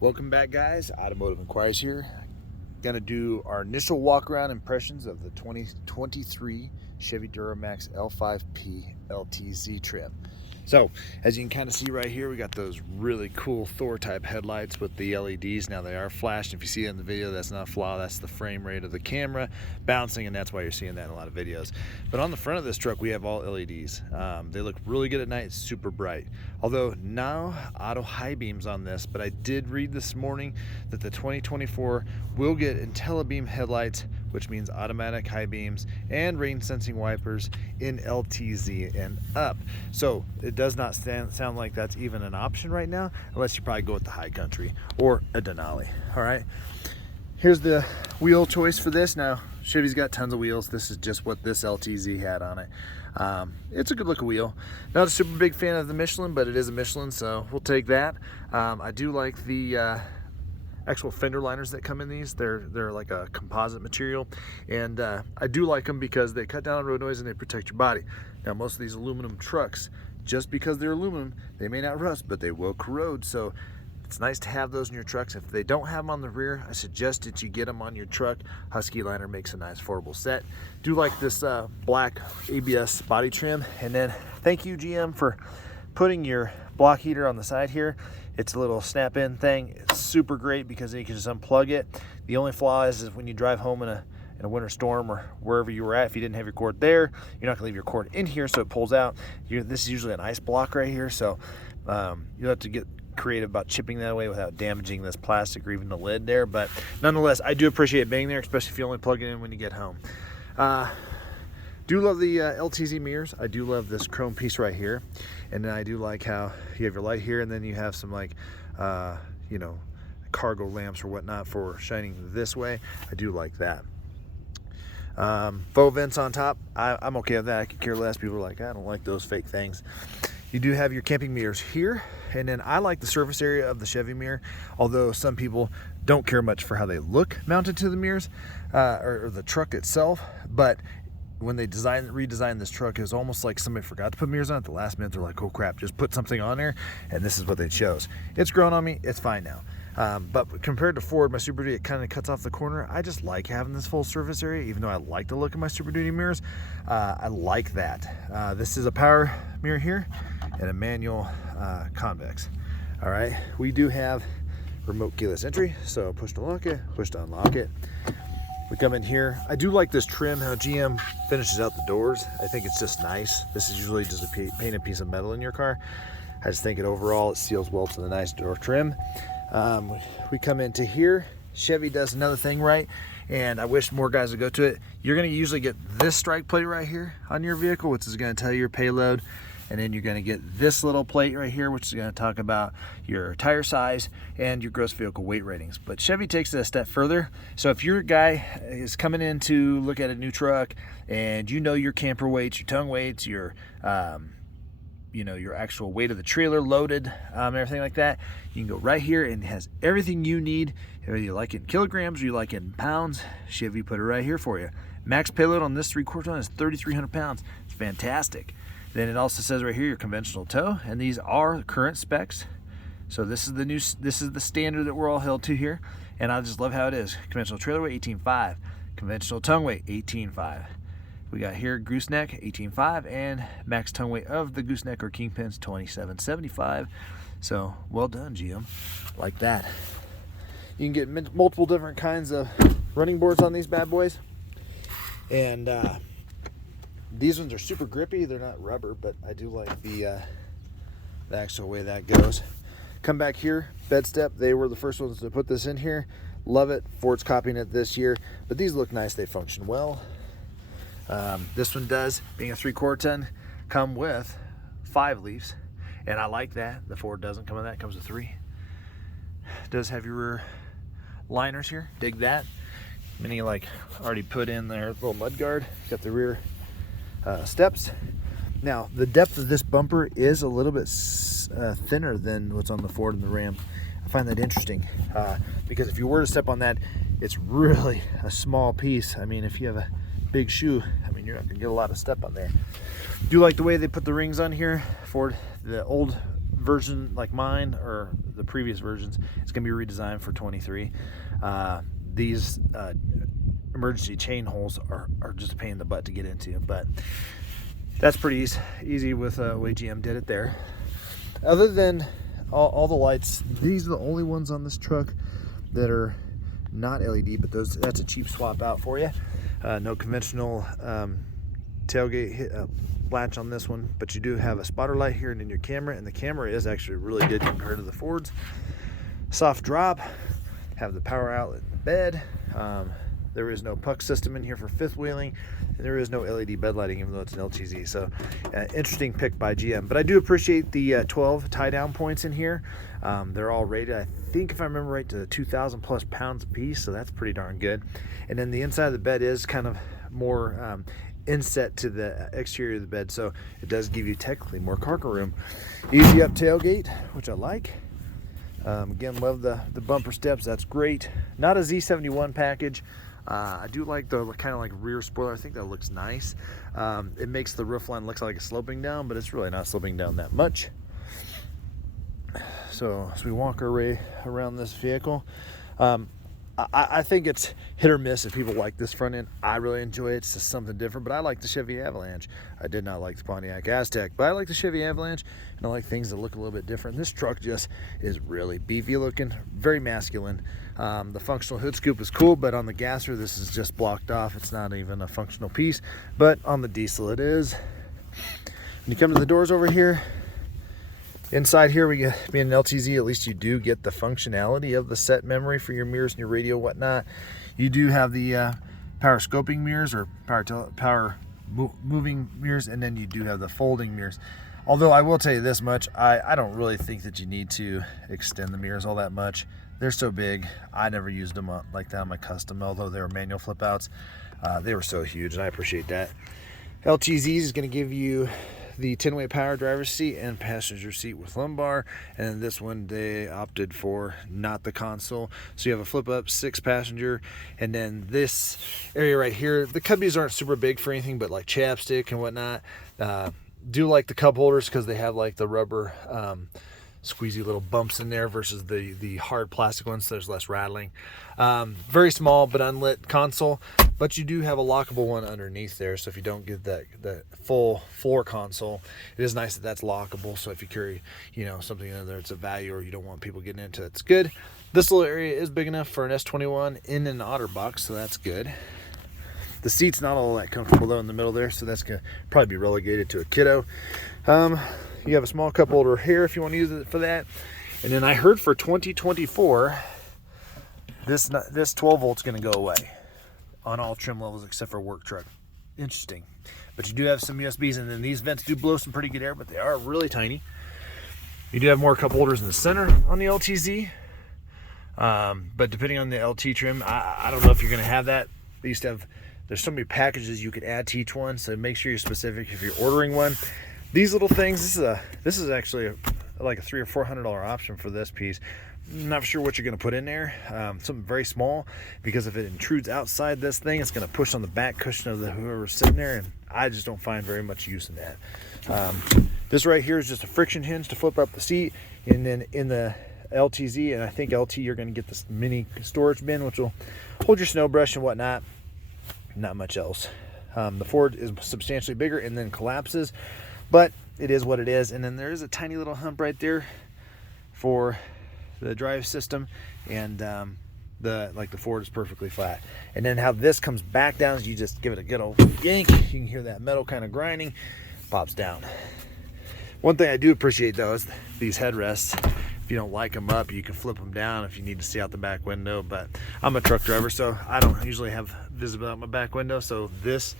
Welcome back, guys. Automotive Inquiries here. Gonna do our initial walk around impressions of the 2023 Chevy Duramax L5P LTZ trim. So as you can kind of see right here, we got those really cool Thor type headlights with the LEDs. Now they are flashed. If you see it in the video, that's not a flaw, that's the frame rate of the camera bouncing, and that's why you're seeing that in a lot of videos. But on the front of this truck, we have all LEDs. They look really good at night, super bright. Although no auto high beams on this, but I did read this morning that the 2024 will get IntelliBeam headlights, which means automatic high beams and rain sensing wipers in LTZ and up. So it does not sound like that's even an option right now, unless you probably go with the High Country or a Denali. All right, here's the wheel choice for this. Now Chevy's got tons of wheels. This is just what this LTZ had on it. It's a good looking wheel. Not a super big fan of the Michelin, but it is a Michelin, so we'll take that. I do like the actual fender liners that come in these. They're like a composite material, and I do like them because they cut down on road noise and they protect your body. Now most of these aluminum trucks, just because they're aluminum, they may not rust, but they will corrode. So it's nice to have those in your trucks. If they don't have them on the rear, I suggest that you get them on your truck. Husky liner makes a nice affordable set. Do like this black ABS body trim. And then thank you, GM, for putting your block heater on the side here. It's a little snap-in thing. It's super great because then you can just unplug it. The only flaw is when you drive home in a winter storm or wherever you were at, if you didn't have your cord there, you're not gonna leave your cord in here so it pulls out. This is usually an ice block right here, so you'll have to get creative about chipping that away without damaging this plastic or even the lid there. But nonetheless, I do appreciate it being there, especially if you only plug it in when you get home. Do love the LTZ mirrors. I do love this chrome piece right here, and then I do like how you have your light here, and then you have some like you know, cargo lamps or whatnot for shining this way. I do like that. Faux vents on top, I'm okay with that. I could care less. People are like, I don't like those fake things. You do have your camping mirrors here, and then I like the surface area of the Chevy mirror, although some people don't care much for how they look mounted to the mirrors or the truck itself. But when they redesigned this truck, it was almost like somebody forgot to put mirrors on at the last minute. They're like, oh crap, just put something on there, and this is what they chose. It's grown on me, it's fine now. But compared to Ford, my Super Duty, it kind of cuts off the corner. I just like having this full surface area, even though I like the look of my Super Duty mirrors. I like that. This is a power mirror here and a manual convex. All right, we do have remote keyless entry, so push to lock it, push to unlock it. We come in here. I do like this trim, how GM finishes out the doors. I think it's just nice. This is usually just a painted piece of metal in your car. I just think it overall, it seals well to the nice door trim. We come into here. Chevy does another thing right, and I wish more guys would go to it. You're gonna usually get this strike plate right here on your vehicle, which is gonna tell you your payload. And then you're gonna get this little plate right here, which is gonna talk about your tire size and your gross vehicle weight ratings. But Chevy takes it a step further. So if your guy is coming in to look at a new truck and you know your camper weights, your tongue weights, your you know, your actual weight of the trailer loaded, everything like that, you can go right here and it has everything you need. Whether you like it in kilograms or you like it in pounds, Chevy put it right here for you. Max payload on this 3/4 ton is 3,300 pounds. It's fantastic. Then it also says right here your conventional tow, and these are current specs. So this is the standard that we're all held to here, and I just love how it is. Conventional trailer weight 18.5, conventional tongue weight 18.5. We got here gooseneck 18.5, and max tongue weight of the gooseneck or kingpins 27.75. So well done, GM, like that. You can get multiple different kinds of running boards on these bad boys, and these ones are super grippy. They're not rubber, but I do like the actual way that goes. Come back here, bed step. They were the first ones to put this in here. Love it. Ford's copying it this year, but these look nice. They function well. This one does, being a 3/4 ton, come with 5 leaves, and I like that. The Ford doesn't come with that. It comes with 3. It does have your rear liners here. Dig that. Many like already put in their little mud guard. Got the rear steps. Now the depth of this bumper is a little bit thinner than what's on the Ford and the Ram. I find that interesting because if you were to step on that, it's really a small piece. I mean, if you have a big shoe, I mean, you're not gonna get a lot of step on there. Do like the way they put the rings on here. Ford, the old version like mine or the previous versions, it's going to be redesigned for 23. These emergency chain holes are just a pain in the butt to get into, but that's pretty easy with the way GM did it there. Other than all the lights, these are the only ones on this truck that are not LED, but that's a cheap swap out for you. No conventional tailgate latch on this one, but you do have a spotter light here and in your camera, and the camera is actually really good compared to the Fords. Soft drop, have the power outlet in the bed. There is no puck system in here for fifth wheeling, and there is no LED bed lighting, even though it's an LTZ. So interesting pick by GM. But I do appreciate the 12 tie down points in here. They're all rated, I think if I remember right, to 2,000 plus pounds a piece, so that's pretty darn good. And then the inside of the bed is kind of more inset to the exterior of the bed, so it does give you technically more cargo room. Easy up tailgate, which I like. Again, love the bumper steps, that's great. Not a Z71 package. I do like the kind of like rear spoiler. I think that looks nice. It makes the roof line look like it's sloping down, but it's really not sloping down that much. So as we walk our way around this vehicle, I think it's hit or miss if people like this front end. I really enjoy it. It's just something different, but I like the Chevy Avalanche. I did not like the Pontiac Aztek, but I like the Chevy Avalanche, and I like things that look a little bit different. This truck just is really beefy looking, very masculine. The functional hood scoop is cool, but on the gasser, this is just blocked off. It's not even a functional piece, but on the diesel it is. When you come to the doors over here, inside here, we get, being an LTZ, at least you do get the functionality of the set memory for your mirrors and your radio, whatnot. You do have the power scoping mirrors or power moving mirrors, and then you do have the folding mirrors. Although I will tell you this much, I don't really think that you need to extend the mirrors all that much. They're so big. I never used them like that on my custom, although they were manual flip outs. They were so huge, and I appreciate that. LTZ is going to give you the 10-way power driver's seat and passenger seat with lumbar, and this one they opted for not the console, so you have a flip up 6-passenger. And then this area right here, the cubbies aren't super big for anything but like chapstick and whatnot. Do like the cup holders because they have like the rubber squeezy little bumps in there versus the hard plastic ones, so there's less rattling. Very small but unlit console, but you do have a lockable one underneath there, so if you don't get that full floor console, it is nice that that's lockable, so if you carry something in there it's a value or you don't want people getting into it, it's good. This little area is big enough for an S21 in an OtterBox, so that's good. The seat's not all that comfortable though in the middle there, so that's gonna probably be relegated to a kiddo. You have a small cup holder here if you want to use it for that. And then I heard for 2024, this 12 volt's going to go away on all trim levels except for work truck. Interesting. But you do have some USBs, and then these vents do blow some pretty good air, but they are really tiny. You do have more cup holders in the center on the LTZ. But depending on the LT trim, I don't know if you're going to have that. They used to have, there's so many packages you could add to each one, so make sure you're specific if you're ordering one. These little things, this is actually like a $300 or $400 option for this piece. Not sure what you're going to put in there. Something very small, because if it intrudes outside this thing, it's going to push on the back cushion of whoever's sitting there, and I just don't find very much use in that. This right here is just a friction hinge to flip up the seat, and then in the LTZ, and I think LT, you're going to get this mini storage bin, which will hold your snow brush and whatnot. Not much else. The Ford is substantially bigger and then collapses, but it is what it is. And then there is a tiny little hump right there for the drive system, and the Ford is perfectly flat. And then how this comes back down is you just give it a good old yank. You can hear that metal kind of grinding, pops down. One thing I do appreciate though is these headrests. If you don't like them up, you can flip them down if you need to see out the back window, but I'm a truck driver, so I don't usually have visibility out my back window, so this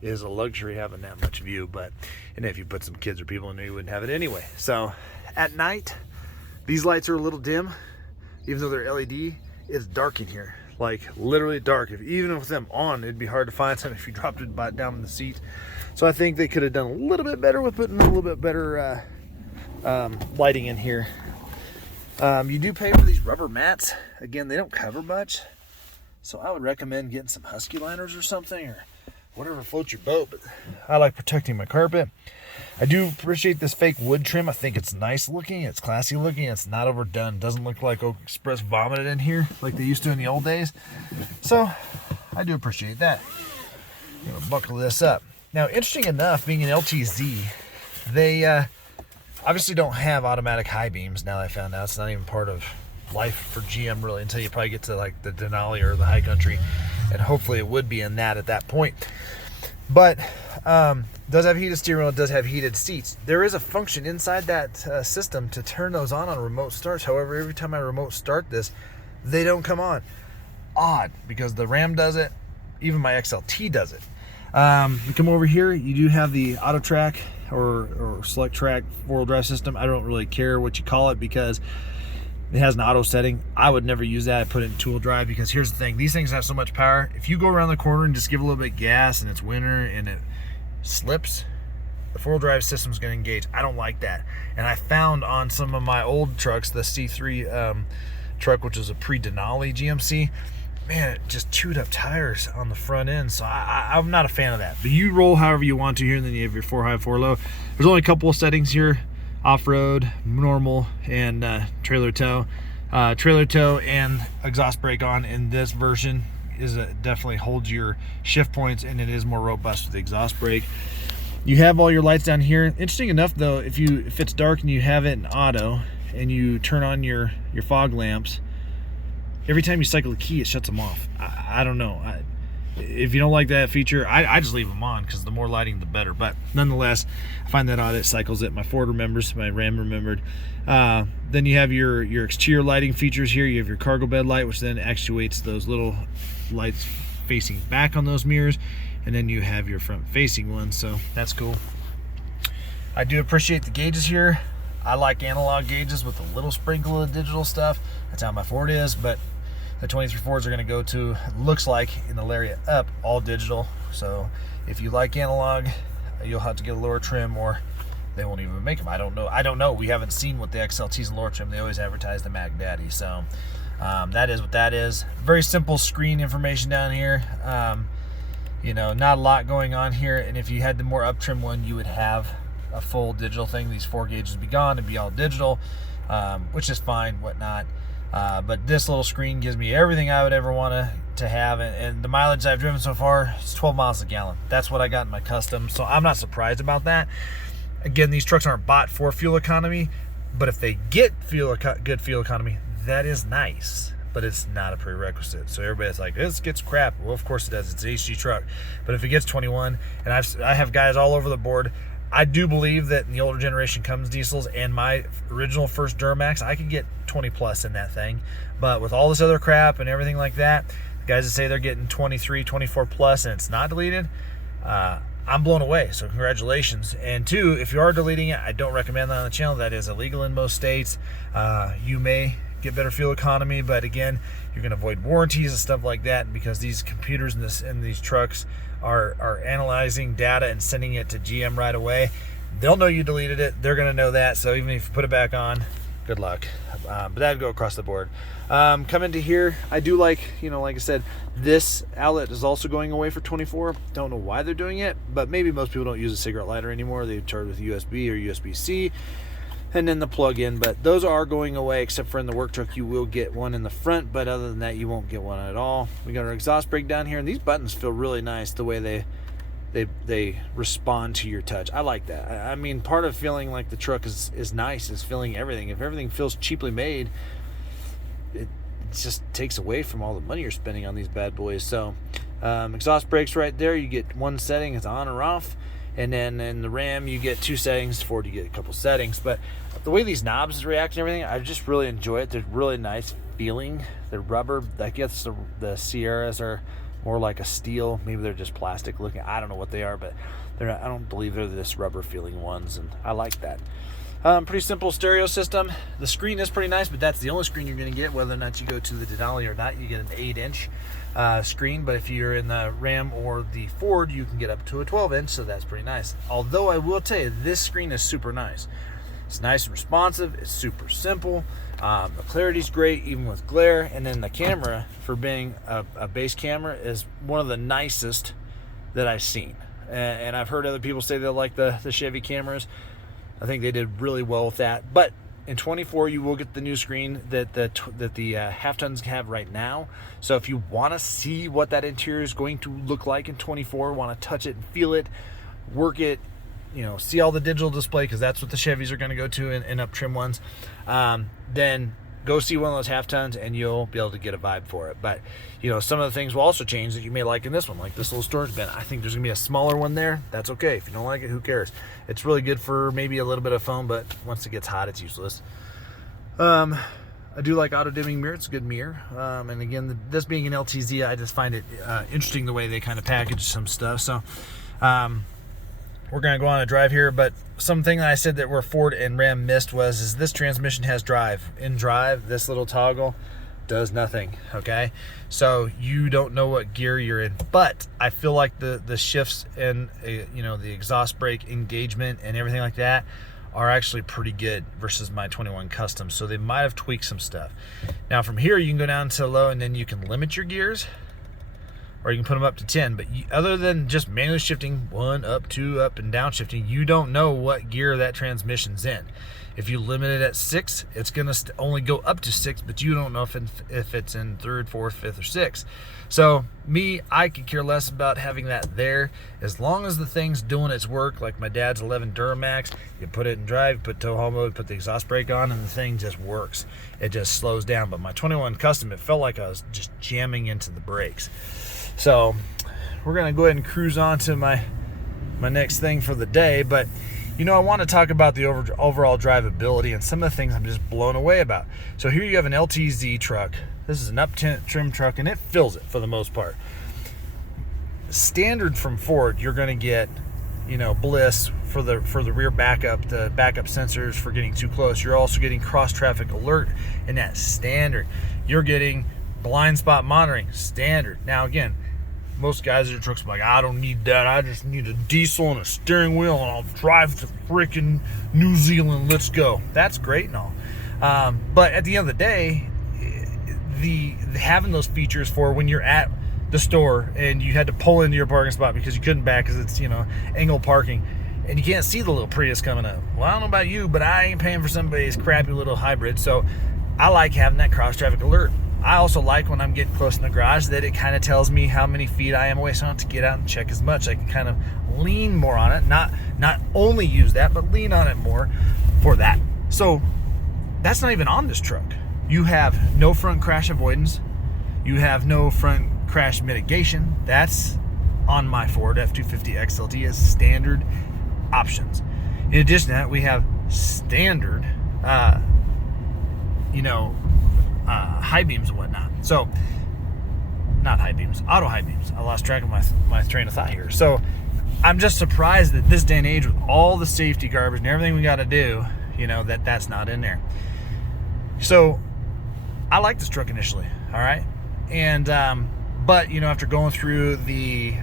is a luxury having that much view. And if you put some kids or people in there, you wouldn't have it anyway. So at night, these lights are a little dim. Even though they're LED, it's dark in here, like literally dark. Even with them on, it'd be hard to find something if you dropped it down in the seat. So I think they could have done a little bit better with putting a little bit better lighting in here. You do pay for these rubber mats. Again, they don't cover much, so I would recommend getting some Husky liners or something, or whatever floats your boat, but I like protecting my carpet. I do appreciate this fake wood trim. I think it's nice looking, it's classy looking, it's not overdone. It doesn't look like Oak Express vomited in here like they used to in the old days. So I do appreciate that. I'm gonna buckle this up. Now, interesting enough, being an LTZ, they obviously don't have automatic high beams. Now that I found out, it's not even part of life for GM really until you probably get to like the Denali or the high country, and hopefully it would be in that at that point. But does have heated steering wheel, it does have heated seats. There is a function inside that system to turn those on remote starts. However, every time I remote start this, they don't come on. Odd, because the Ram does it, even my XLT does it. You come over here, you do have the auto track or select track 4-wheel drive system. I don't really care what you call it because it has an auto setting. I would never use that. I put it in 2-wheel drive because here's the thing. These things have so much power. If you go around the corner and just give a little bit of gas and it's winter and it slips, the 4-wheel drive system is going to engage. I don't like that. And I found on some of my old trucks, the C3 truck, which is a pre-Denali GMC, man, it just chewed up tires on the front end. So I'm not a fan of that. But you roll however you want to here, and then you have your 4 high, 4 low. There's only a couple of settings here: off-road, normal, and trailer tow. Trailer tow and exhaust brake on in this version is definitely holds your shift points, and it is more robust with the exhaust brake. You have all your lights down here. Interesting enough though, if it's dark and you have it in auto and you turn on your fog lamps, every time you cycle the key, it shuts them off. I don't know. If you don't like that feature, I just leave them on because the more lighting, the better. But nonetheless, I find that odd. It cycles it. My Ford remembers, my Ram remembered. Then you have your exterior lighting features here. You have your cargo bed light, which then actuates those little lights facing back on those mirrors. And then you have your front facing ones. So that's cool. I do appreciate the gauges here. I like analog gauges with a little sprinkle of digital stuff. That's how my Ford is, but the 23 Fords are going to go to, looks like in the Lariat up, all digital. So if you like analog, you'll have to get a lower trim, or they won't even make them. I don't know. We haven't seen what the XLTs and lower trim. They always advertise the Mac Daddy. So that is what that is. Very simple screen information down here. You know, not a lot going on here. And if you had the more up trim one, you would have a full digital thing. These 4 gauges would be gone and be all digital, which is fine, whatnot. But this little screen gives me everything I would ever want to have, and the mileage I've driven so far is 12 miles a gallon. That's what I got in my custom, so I'm not surprised about that. Again, these trucks aren't bought for fuel economy, but if they get good fuel economy, that is nice, but it's not a prerequisite. So everybody's like, this gets crap. Well, of course it does. It's an HG truck. But if it gets 21, and I have guys all over the board, I do believe that in the older generation Cummins diesels and my original first Duramax, I could get 20 plus in that thing. But with all this other crap and everything like that, guys that say they're getting 23, 24 plus and it's not deleted, I'm blown away. So congratulations. And 2, if you are deleting it, I don't recommend that on the channel. That is illegal in most states. You may get better fuel economy, but again, you're going to avoid warranties and stuff like that, because these computers in these trucks are analyzing data and sending it to GM right away. They'll know you deleted it. They're going to know that. So even if you put it back on, good luck. But that'd go across the board. Come into here. I do like, like I said, this outlet is also going away for 24. Don't know why they're doing it, but maybe most people don't use a cigarette lighter anymore. They charge with USB or USB-C. And then the plug-in, but those are going away, except for in the work truck you will get one in the front, but other than that you won't get one at all. We got our exhaust brake down here, and these buttons feel really nice the way they respond to your touch. I like that. I mean, part of feeling like the truck is nice is feeling everything. If everything feels cheaply made, it just takes away from all the money you're spending on these bad boys. So exhaust brakes right there, you get one setting, it's on or off. And then in the Ram, you get 2 settings. Ford, you get a couple settings. But the way these knobs react and everything, I just really enjoy it. They're really nice feeling. They're rubber. I guess the Sierras are more like a steel. Maybe they're just plastic looking. I don't know what they are, but they're not, I don't believe they're this rubber feeling ones, and I like that. Pretty simple stereo system. The screen is pretty nice, but that's the only screen you're going to get. Whether or not you go to the Denali or not, you get an 8-inch screen. But if you're in the Ram or the Ford, you can get up to a 12-inch, so that's pretty nice. Although I will tell you, this screen is super nice. It's nice and responsive. It's super simple. The clarity's great, even with glare. And then the camera, for being a base camera, is one of the nicest that I've seen. And I've heard other people say they like the Chevy cameras. I think they did really well with that. But in 24, you will get the new screen that the half tons have right now. So if you want to see what that interior is going to look like in 24, want to touch it and feel it, work it, see all the digital display, because that's what the Chevys are going to go to in up trim ones, then go see one of those half tons and you'll be able to get a vibe for it. But some of the things will also change that you may like in this one, like this little storage bin. I think there's gonna be a smaller one there. That's okay. If you don't like it, who cares? It's really good for maybe a little bit of foam, but once it gets hot, it's useless. I do like auto dimming mirror. It's a good mirror. And again, this being an LTZ, I just find it interesting the way they kind of package some stuff. So we're gonna go on a drive here, but something that I said that where Ford and Ram missed is this transmission has drive. In drive, this little toggle does nothing, okay? So you don't know what gear you're in, but I feel like the shifts and the exhaust brake engagement and everything like that are actually pretty good versus my 21 Custom. So they might have tweaked some stuff. Now from here, you can go down to low and then you can limit your gears, or you can put them up to 10, but other than just manually shifting 1 up, 2 up, and down shifting, you don't know what gear that transmission's in. If you limit it at 6, it's gonna only go up to 6, but you don't know if it's in 3rd, 4th, 5th, or 6th. So I could care less about having that there, as long as the thing's doing its work. Like my dad's 11 Duramax, you put it in drive, put tow haul mode, put the exhaust brake on, and the thing just works. It just slows down. But my 21 Custom, it felt like I was just jamming into the brakes. So we're gonna go ahead and cruise on to my next thing for the day. But I want to talk about the overall drivability and some of the things I'm just blown away about. So here you have an LTZ truck. This is an up trim truck, and it fills it for the most part. Standard from Ford, you're gonna get bliss for the rear backup, the backup sensors for getting too close. You're also getting cross traffic alert, and that's standard. You're getting blind spot monitoring, standard. Now again, most guys at their trucks are like, I don't need that. I just need a diesel and a steering wheel, and I'll drive to freaking New Zealand. Let's go. That's great and all. But at the end of the day, having those features for when you're at the store and you had to pull into your parking spot because you couldn't back because it's angle parking, and you can't see the little Prius coming up. Well, I don't know about you, but I ain't paying for somebody's crappy little hybrid. So I like having that cross traffic alert. I also like when I'm getting close in the garage that it kind of tells me how many feet I am away, so I don't have to get out and check as much. I can kind of lean more on it, not only use that, but lean on it more for that. So that's not even on this truck. You have no front crash avoidance. You have no front crash mitigation. That's on my Ford F-250 XLT as standard options. In addition to that, we have standard high beams and whatnot. So not high beams, auto high beams. I lost track of my train of thought here. So I'm just surprised that this day and age, with all the safety garbage and everything we got to do, that's not in there. So I like this truck initially, all right, and but after going through the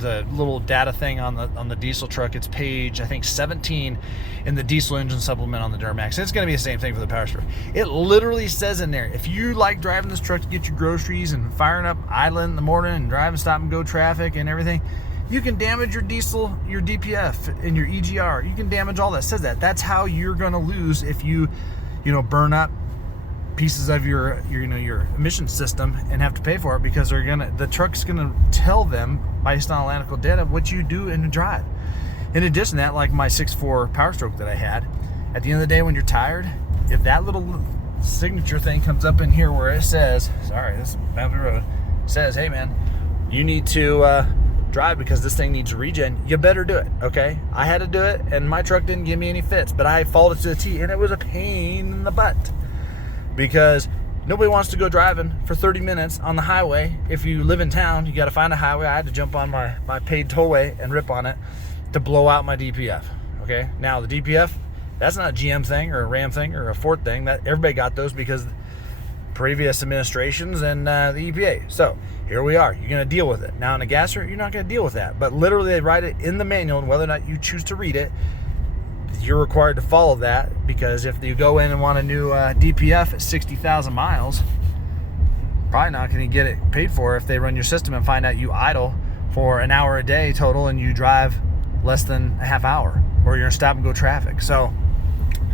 little data thing on the diesel truck, it's page, I think, 17 in the diesel engine supplement on the Duramax. And it's going to be the same thing for the power stroke. It literally says in there, if you like driving this truck to get your groceries and firing up idling in the morning and driving stop and go traffic and everything, you can damage your diesel, your DPF, and your EGR. You can damage all that. It says that. That's how you're going to lose if you burn up pieces of your emission system and have to pay for it, because the truck's gonna tell them based on analytical data what you do in the drive. In addition to that, like my 6.4 Power Stroke that I had, at the end of the day when you're tired, if that little signature thing comes up in here where it says, sorry, this is Mountain Road, says, hey man, you need to drive because this thing needs a regen, you better do it, okay? I had to do it, and my truck didn't give me any fits, but I followed it to the T, and it was a pain in the butt. Because nobody wants to go driving for 30 minutes on the highway. If you live in town, you got to find a highway. I had to jump on my paid tollway and rip on it to blow out my DPF. Okay, now the DPF, that's not a GM thing or a Ram thing or a Ford thing. That everybody got those because previous administrations and the EPA. So here we are. You're going to deal with it. Now in a gasser, you're not going to deal with that. But literally they write it in the manual, and whether or not you choose to read it, you're required to follow that, because if you go in and want a new DPF at 60,000 miles, probably not going to get it paid for if they run your system and find out you idle for an hour a day total, and you drive less than a half hour, or you're in stop and go traffic. So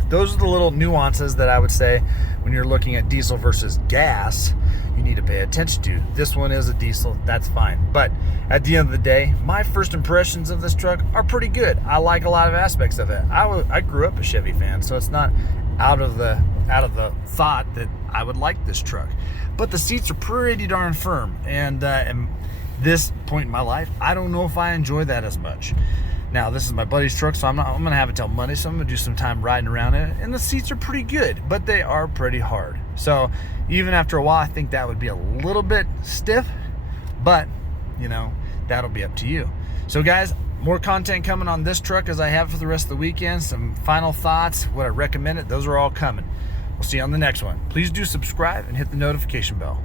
those are the little nuances that I would say when you're looking at diesel versus gas, you need to pay attention to. This one is a diesel, that's fine. But at the end of the day, my first impressions of this truck are pretty good. I like a lot of aspects of it. I grew up a Chevy fan, so it's not out of the thought that I would like this truck. But the seats are pretty darn firm, and at this point in my life, I don't know if I enjoy that as much. Now, this is my buddy's truck, so I'm gonna have it till Monday, so I'm gonna do some time riding around in it. And the seats are pretty good, but they are pretty hard. So even after a while, I think that would be a little bit stiff, but you know, that'll be up to you. So guys, more content coming on this truck as I have for the rest of the weekend. Some final thoughts, would I recommend it? Those are all coming. We'll see you on the next one. Please do subscribe and hit the notification bell.